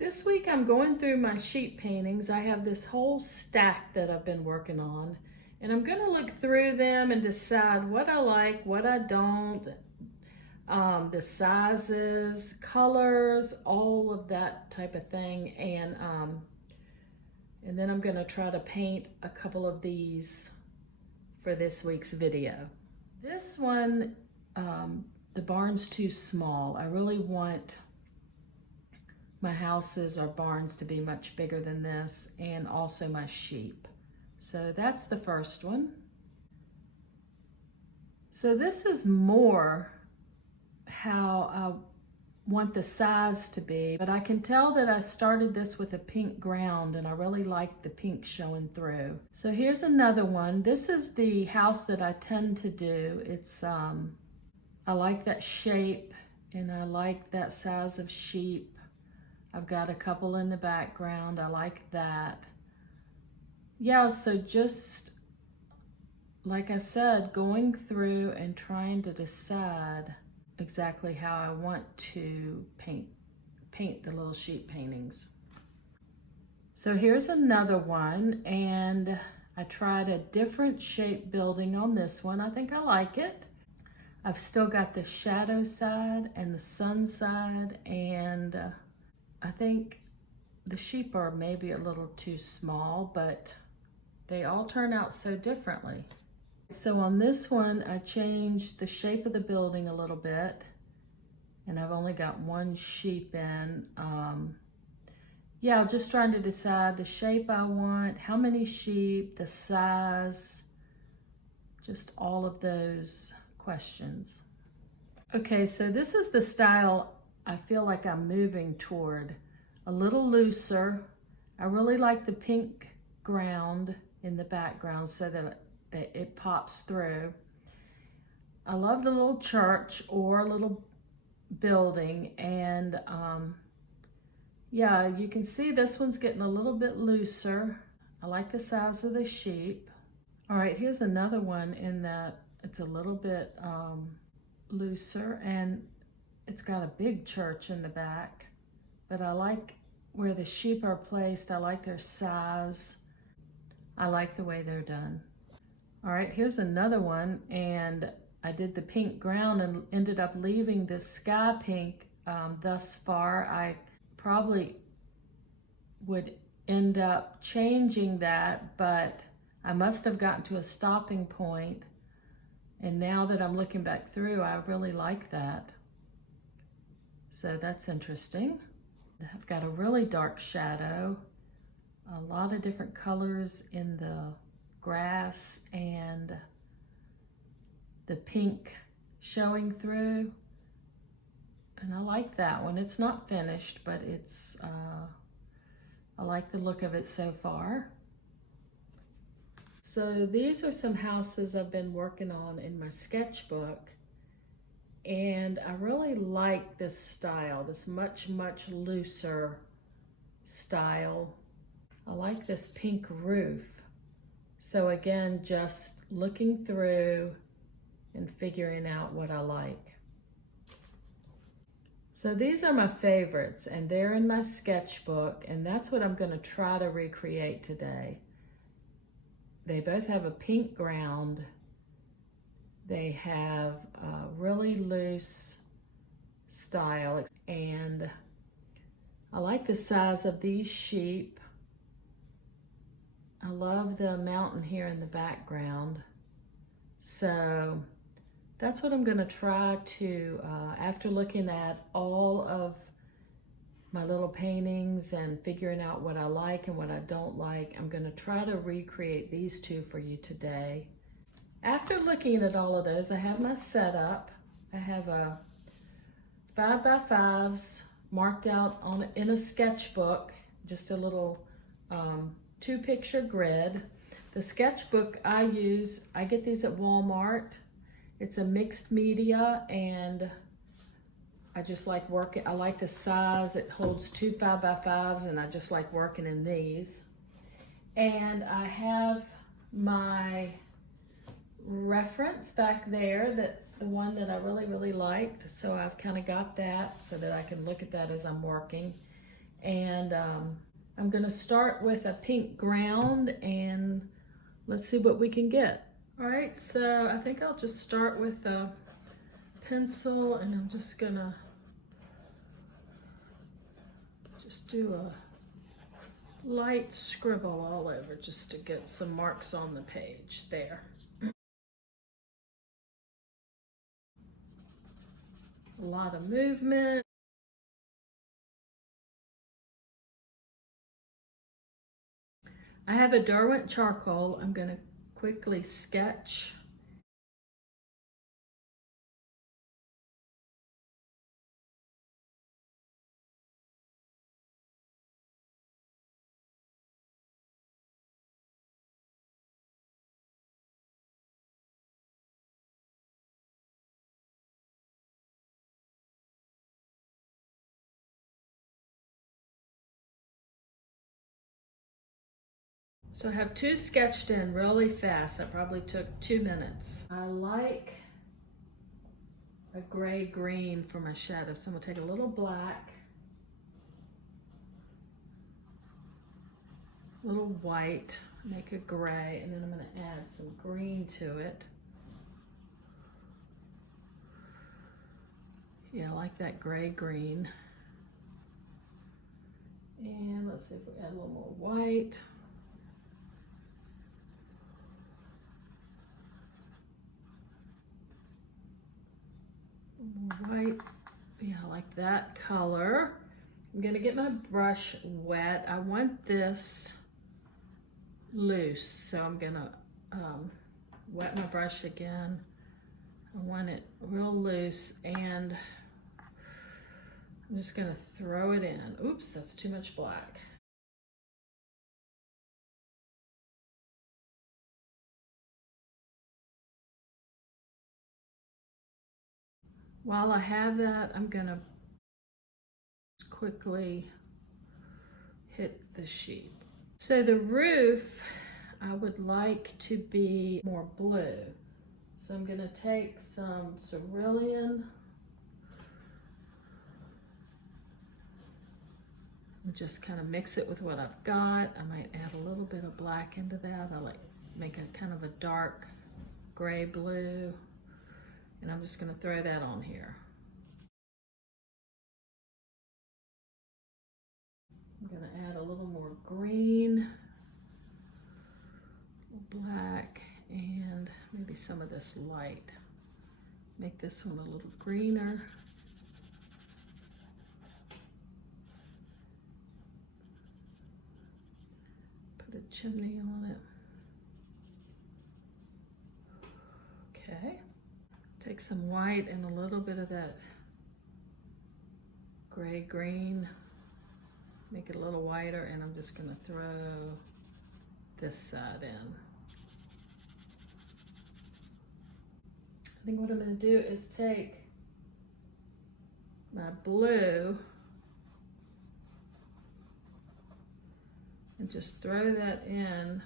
This week I'm going through my sheet paintings. I have this whole stack that I've been working on, and I'm going to look through them and decide what I like, what I don't, the sizes, colors, all of that type of thing. And then I'm going to try to paint a couple of these for this week's video. This one, the barn's too small. I really want my houses or barns to be much bigger than this, and also my sheep. So that's the first one. So this is more how I want the size to be, but I can tell that I started this with a pink ground and I really like the pink showing through. So here's another one. This is the house that I tend to do. It's I like that shape and I like that size of sheep. I've got a couple in the background. I like that. Yeah, so just like I said, going through and trying to decide exactly how I want to paint the little sheep paintings. So here's another one, and I tried a different shape building on this one. I think I like it. I've still got the shadow side and the sun side, and I think the sheep are maybe a little too small, but they all turn out so differently. So on this one, I changed the shape of the building a little bit, and I've only got one sheep in. Yeah, just trying to decide the shape I want, how many sheep, the size, just all of those questions. Okay, so this is the style I feel like I'm moving toward. A little looser. I really like the pink ground in the background so that it pops through. I love the little church or little building, and yeah, you can see this one's getting a little bit looser. I like the size of the sheep. All right, here's another one in that it's a little bit looser, and it's got a big church in the back, but I like where the sheep are placed. I like their size. I like the way they're done. All right, here's another one, and I did the pink ground and ended up leaving the sky pink thus far. I probably would end up changing that, but I must have gotten to a stopping point, and now that I'm looking back through, I really like that. So that's interesting. I've got a really dark shadow, a lot of different colors in the grass, and the pink showing through. And I like that one. It's not finished, but it's, I like the look of it so far. So these are some houses I've been working on in my sketchbook. And I really like this style, this much looser style. I like this pink roof. So again, just looking through and figuring out what I like. So these are my favorites, and they're in my sketchbook, and that's what I'm going to try to recreate today. They both have a pink ground. They have a really loose style, and I like the size of these sheep. I love the mountain here in the background. So that's what I'm going to try to, after looking at all of my little paintings and figuring out what I like and what I don't like, I'm going to try to recreate these two for you today. After looking at all of those, I have my setup. I have a 5x5s marked out in a sketchbook, just a little 2-picture grid. The sketchbook I use, I get these at Walmart. It's a mixed media, and I just like working. I like the size. It holds 2 5x5s, and I just like working in these. And I have my reference back there, that the one that I really liked, so I've kind of got that so that I can look at that as I'm working. And I'm gonna start with a pink ground and let's see what we can get. All right, so I think I'll just start with a pencil and I'm just gonna do a light scribble all over just to get some marks on the page there. A lot of movement. I have a Derwent charcoal. I'm going to quickly sketch. So I have two sketched in really fast. That probably took 2 minutes. I like a gray green for my shadow. So I'm gonna take a little black, a little white, make a gray, and then I'm gonna add some green to it. Yeah, I like that gray green. And let's see if we add a little more white. More white. Yeah, I like that color. I'm gonna get my brush wet. I want this loose, so I'm gonna wet my brush again. I want it real loose and I'm just gonna throw it in. Oops, that's too much black. While I have that, I'm gonna quickly hit the sheep. So the roof, I would like to be more blue. So I'm gonna take some cerulean and just kind of mix it with what I've got. I might add a little bit of black into that. I like make a kind of a dark gray blue. And I'm just gonna throw that on here. I'm gonna add a little more green, black, and maybe some of this light. Make this one a little greener. Put a chimney on it. Okay. Take some white and a little bit of that gray green. Make it a little whiter, and I'm just gonna throw this side in. I think what I'm gonna do is take my blue and just throw that in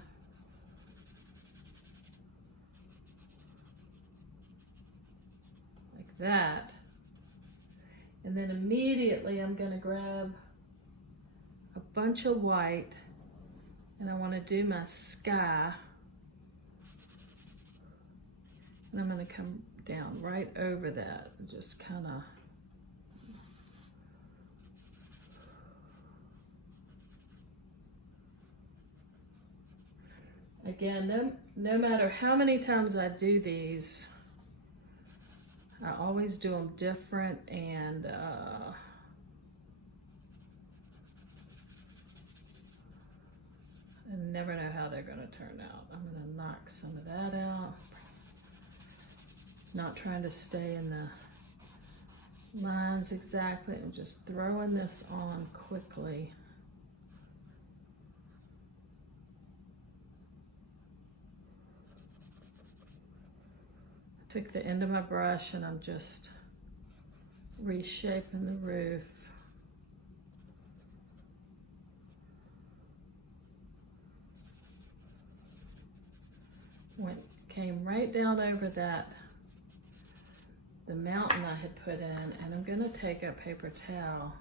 like that. And then immediately I'm gonna grab a bunch of white and I wanna do my sky. And I'm gonna come down right over that and just kinda again, no matter how many times I do these, I always do them different and I never know how they're gonna turn out. I'm gonna knock some of that out. Not trying to stay in the lines exactly. I'm just throwing this on quickly. I took the end of my brush and I'm just reshaping the roof. Came right down over that, the mountain I had put in, and I'm gonna take a paper towel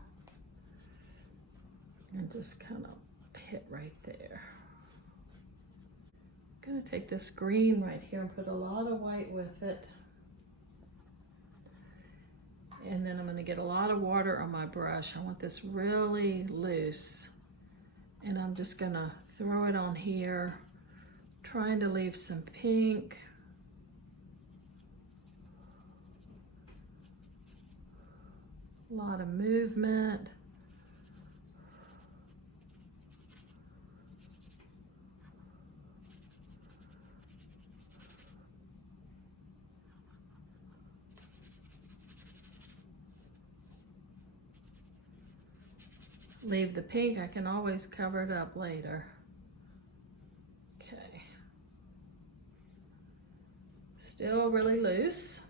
and just kind of hit right there. I'm gonna take this green right here and put a lot of white with it. And then I'm gonna get a lot of water on my brush. I want this really loose. And I'm just gonna throw it on here, trying to leave some pink. A lot of movement. Leave the pink, I can always cover it up later. Okay. Still really loose.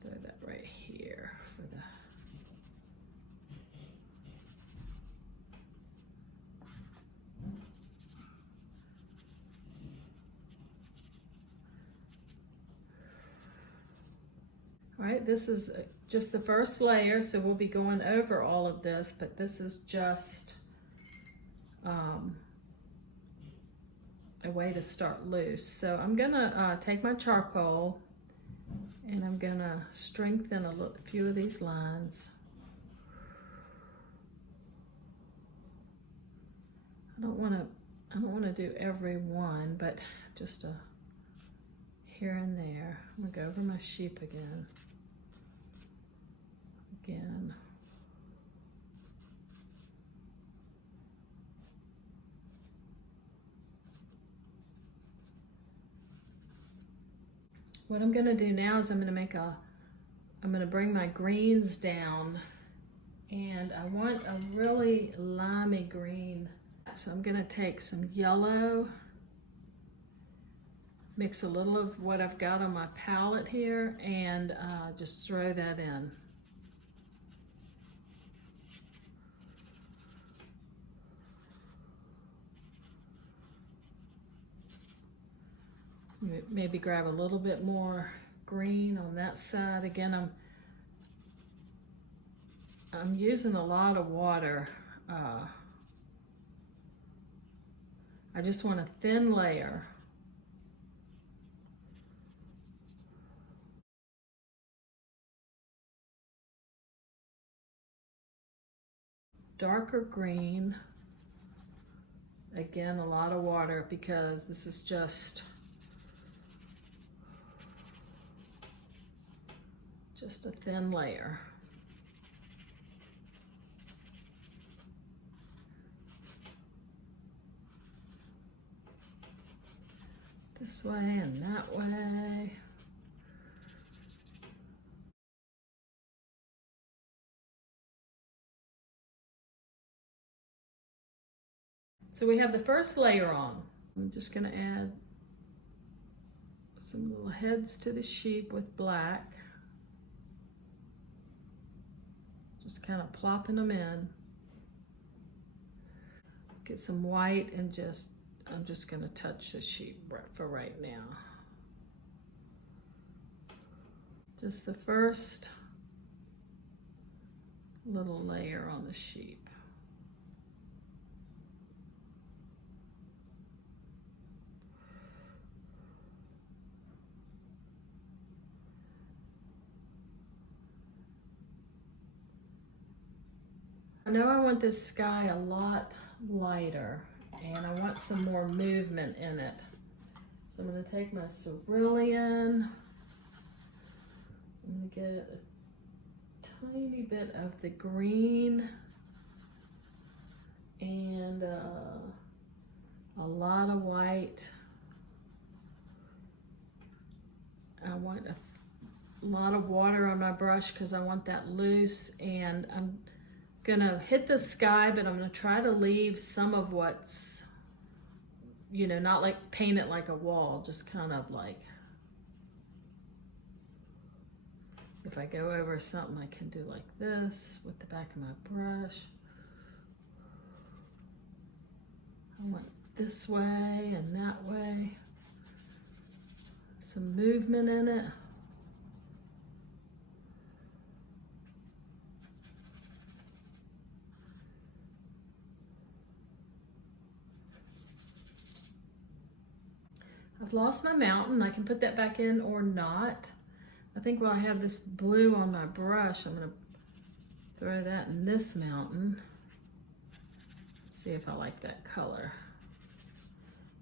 Throw that right here for the... All right, this is just the first layer, so we'll be going over all of this, but this is just a way to start loose. So I'm gonna take my charcoal and I'm gonna strengthen a few of these lines. I don't wanna do every one, but just a here and there. I'm gonna go over my sheep again. What I'm gonna do now is I'm gonna bring my greens down, and I want a really limey green. So I'm gonna take some yellow, mix a little of what I've got on my palette here, and just throw that in. Maybe grab a little bit more green on that side. Again, I'm using a lot of water. I just want a thin layer. Darker green. Again, a lot of water because this is just a thin layer. This way and that way. So we have the first layer on. I'm just gonna add some little heads to the sheep with black. Just kind of plopping them in. Get some white and I'm just gonna touch the sheep for right now. Just the first little layer on the sheep. I know I want this sky a lot lighter and I want some more movement in it. So I'm going to take my cerulean. I'm going to get a tiny bit of the green and a lot of white. I want a lot of water on my brush because I want that loose, and I'm gonna hit the sky, but I'm gonna try to leave some of what's, you know, not like paint it like a wall, just kind of like, if I go over something, I can do like this with the back of my brush. I want this way and that way. Some movement in it. I've lost my mountain. I can put that back in or not. I think while I have this blue on my brush, I'm gonna throw that in this mountain. See if I like that color.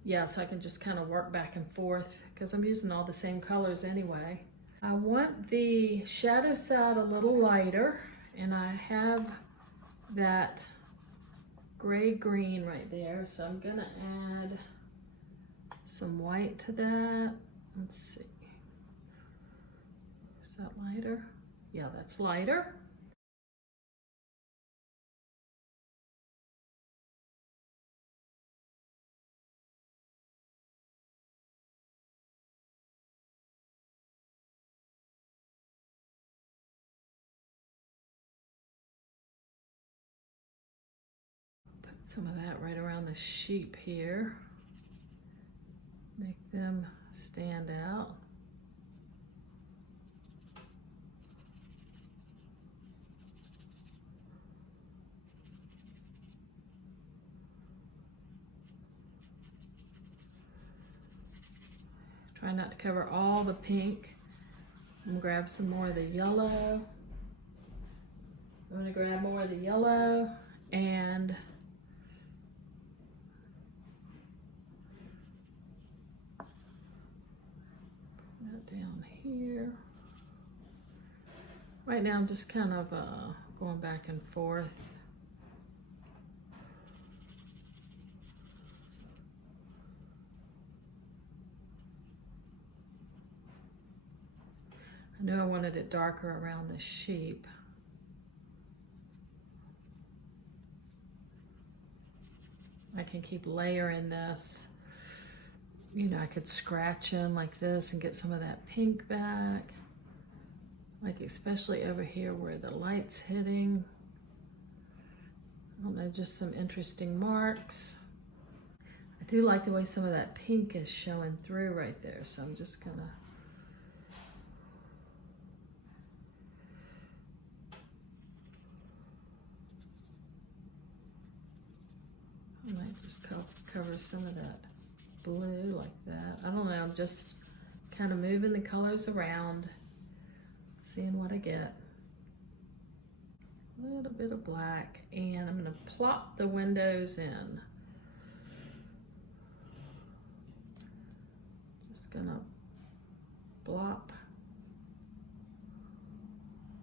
Yeah, so I can just kind of work back and forth because I'm using all the same colors anyway. I want the shadow side a little lighter, and I have that gray green right there, so I'm gonna add some white to that. Let's see, is that lighter? Yeah, that's lighter. Put some of that right around the sheep here. Make them stand out. Try not to cover all the pink. I'm gonna grab some more of the yellow. I'm gonna grab more of the yellow and put that down here. Right now I'm just kind of going back and forth. I knew I wanted it darker around the sheep. I can keep layering this. You know, I could scratch them like this and get some of that pink back. Like especially over here where the light's hitting. I don't know, just some interesting marks. I do like the way some of that pink is showing through right there, so I'm just gonna I might just cover some of that blue like that. I don't know, I'm just kind of moving the colors around, seeing what I get. A little bit of black, and I'm gonna plop the windows in. Just gonna blop.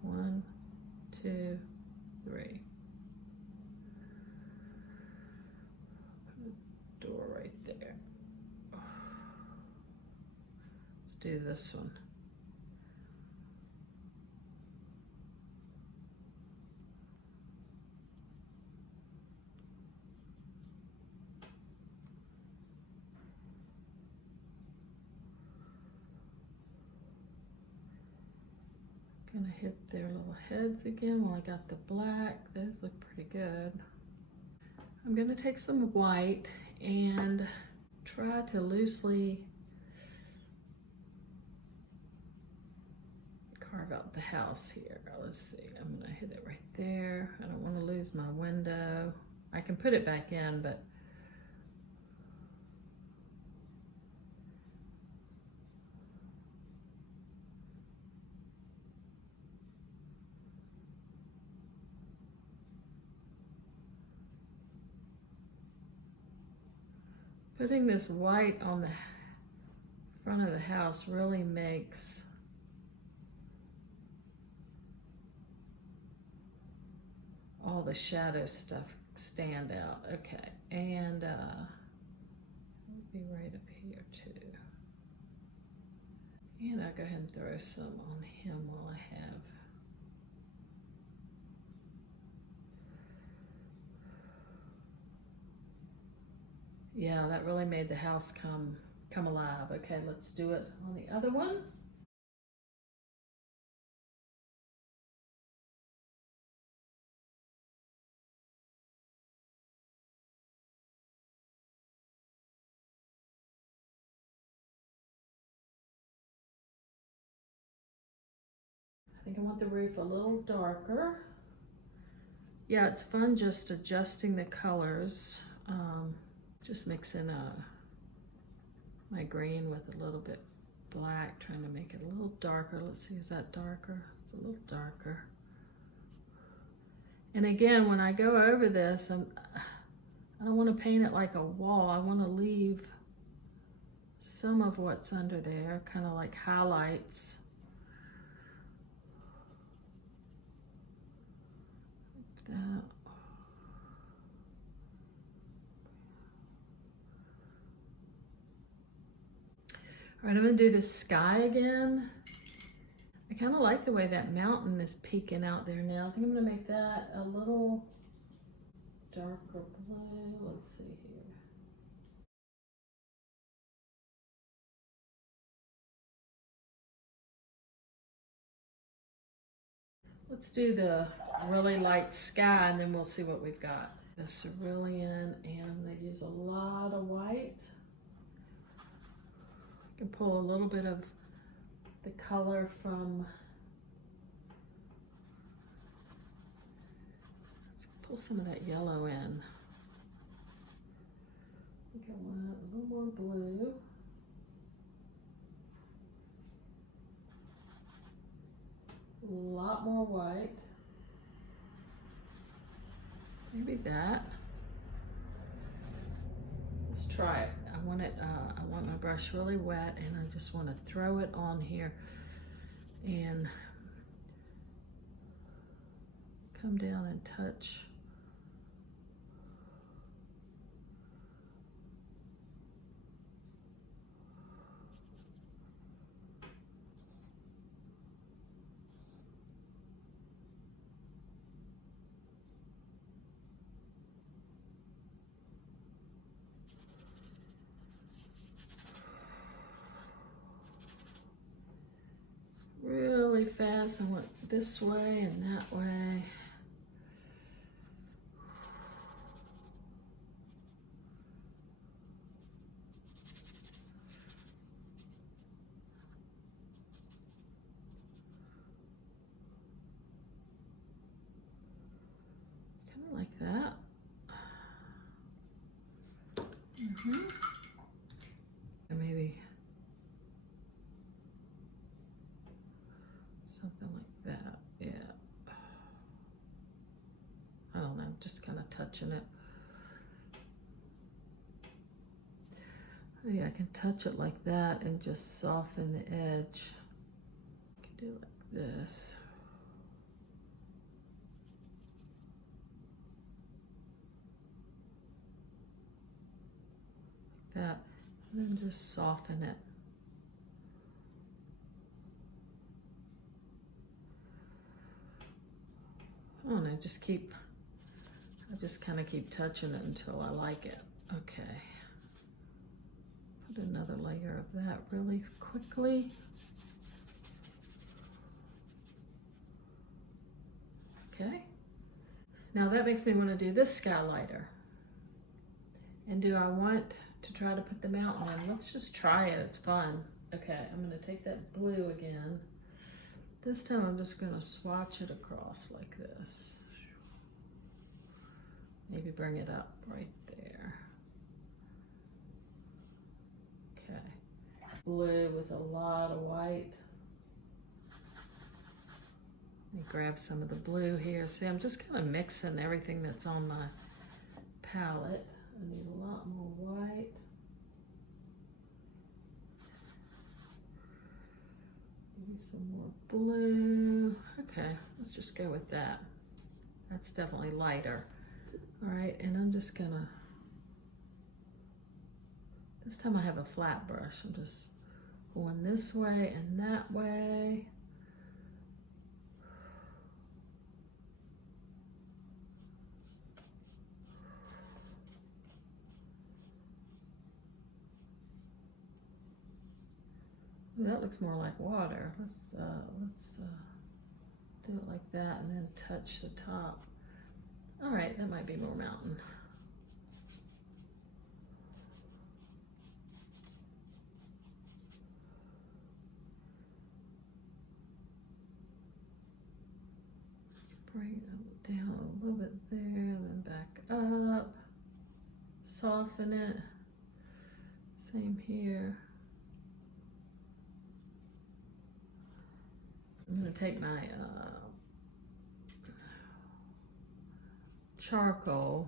1, 2, 3. Door right there. Let's do this one. Gonna hit their little heads again while I got the black. Those look pretty good. I'm gonna take some white and try to loosely carve out the house here. Let's see, I'm gonna hit it right there. I don't wanna lose my window. I can put it back in, but putting this white on the front of the house really makes all the shadow stuff stand out. Okay, and it'll be right up here too. And I'll go ahead and throw some on him while I have. Yeah, that really made the house come alive. Okay, let's do it on the other one. I think I want the roof a little darker. Yeah, it's fun just adjusting the colors. Just mixing my green with a little bit black, trying to make it a little darker. Let's see, is that darker? It's a little darker. And again, when I go over this, I don't want to paint it like a wall. I want to leave some of what's under there, kind of like highlights. Like that. All right, I'm going to do the sky again. I kind of like the way that mountain is peeking out there now. I think I'm going to make that a little darker blue. Let's see here. Let's do the really light sky and then we'll see what we've got. The cerulean, and they use a lot of white. I can pull a little bit of the color from, let's pull some of that yellow in. I think I want a little more blue. A lot more white. Maybe that. Let's try it. I want my brush really wet, and I just want to throw it on here and come down and touch. Really fast. I went this way and that way. Kind of like that. And maybe something like that. Yeah. I don't know, just kind of touching it. Oh yeah, I can touch it like that and just soften the edge. I can do it like this. Like that. And then just soften it. I don't know, I just kind of keep touching it until I like it. Okay. Put another layer of that really quickly. Okay. Now that makes me want to do this skylighter. And do I want to try to put the mountain in? Let's just try it, it's fun. Okay, I'm gonna take that blue again. This time I'm just gonna swatch it across like this. Maybe bring it up right there. Okay, blue with a lot of white. Let me grab some of the blue here. See, I'm just kind of mixing everything that's on my palette. I need a lot more white. Maybe some more blue. Okay, let's just go with that. That's definitely lighter. All right, and I'm just gonna, this time I have a flat brush. I'm just going this way and that way. That looks more like water. Let's do it like that and then touch the top. All right, that might be more mountain. Bring it down a little bit there, then back up. Soften it. Same here. I'm going to take my charcoal,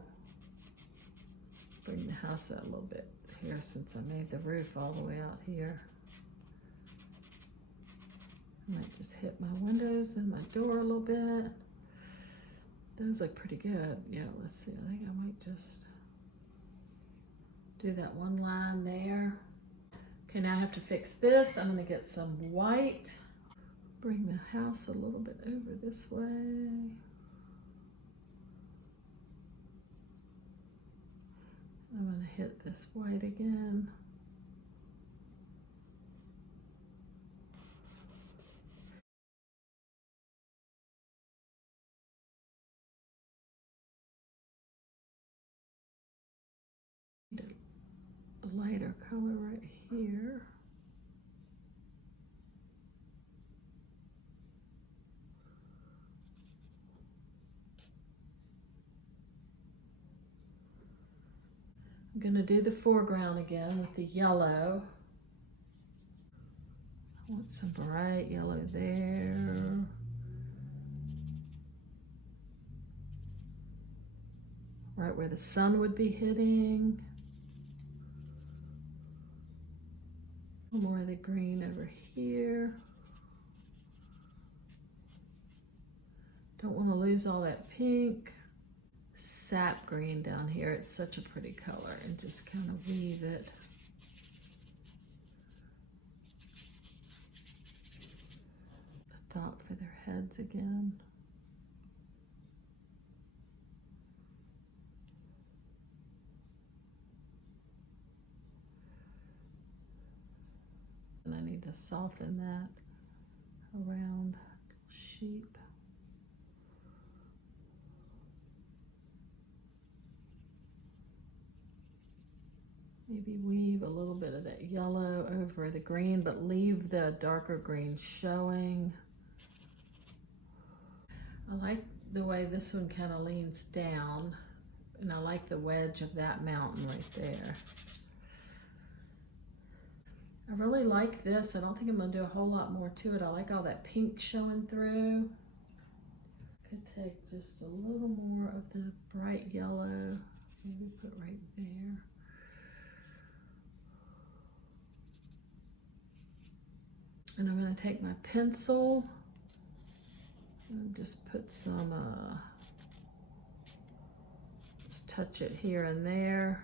bring the house out a little bit here since I made the roof all the way out here. I might just hit my windows and my door a little bit. Those look pretty good. Yeah, let's see. I think I might just do that one line there. Okay, now I have to fix this. I'm going to get some white. Bring the house a little bit over this way. I'm going to hit this white again. A lighter color right here. I'm going to do the foreground again with the yellow. I want some bright yellow there. Right where the sun would be hitting. More of the green over here. Don't want to lose all that pink. Sap green down here. It's such a pretty color, and just kind of weave it. The top for their heads again. And I need to soften that around sheep. Maybe weave a little bit of that yellow over the green, but leave the darker green showing. I like the way this one kind of leans down, and I like the wedge of that mountain right there. I really like this. I don't think I'm going to do a whole lot more to it. I like all that pink showing through. Could take just a little more of the bright yellow, maybe put right there. And I'm going to take my pencil and just put some, just touch it here and there.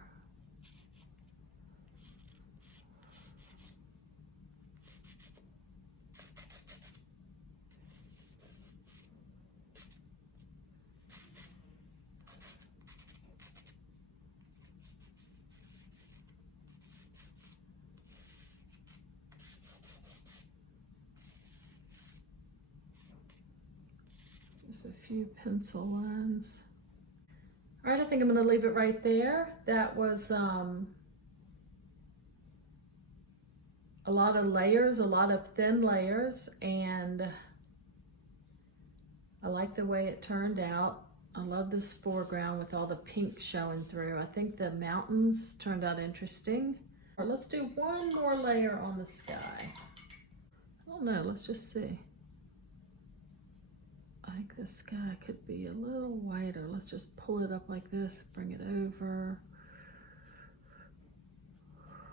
Just a few pencil lines. All right, I think I'm going to leave it right there. That was a lot of layers, a lot of thin layers, and I like the way it turned out. I love this foreground with all the pink showing through. I think the mountains turned out interesting. All right, let's do one more layer on the sky. I don't know, let's just see. I think the sky could be a little whiter. Let's just pull it up like this, bring it over.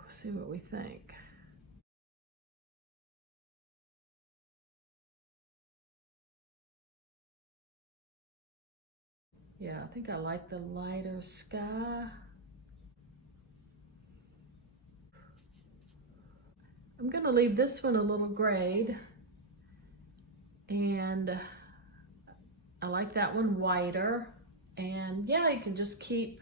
See what we think. Yeah, I think I like the lighter sky. I'm gonna leave this one a little grayed, and I like that one whiter. And yeah, you can just keep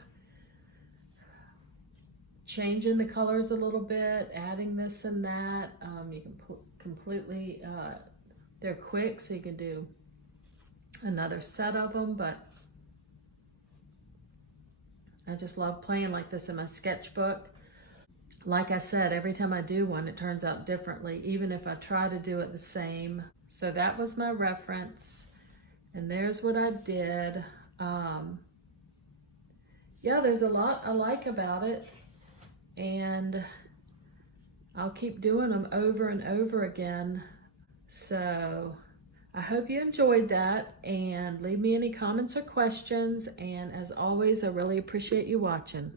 changing the colors a little bit, adding this and that. You can put completely, they're quick, so you can do another set of them, but I just love playing like this in my sketchbook. Like I said, every time I do one, it turns out differently, even if I try to do it the same. So that was my reference, and there's what I did. Yeah, there's a lot I like about it, and I'll keep doing them over and over again. So I hope you enjoyed that, and leave me any comments or questions. And as always, I really appreciate you watching.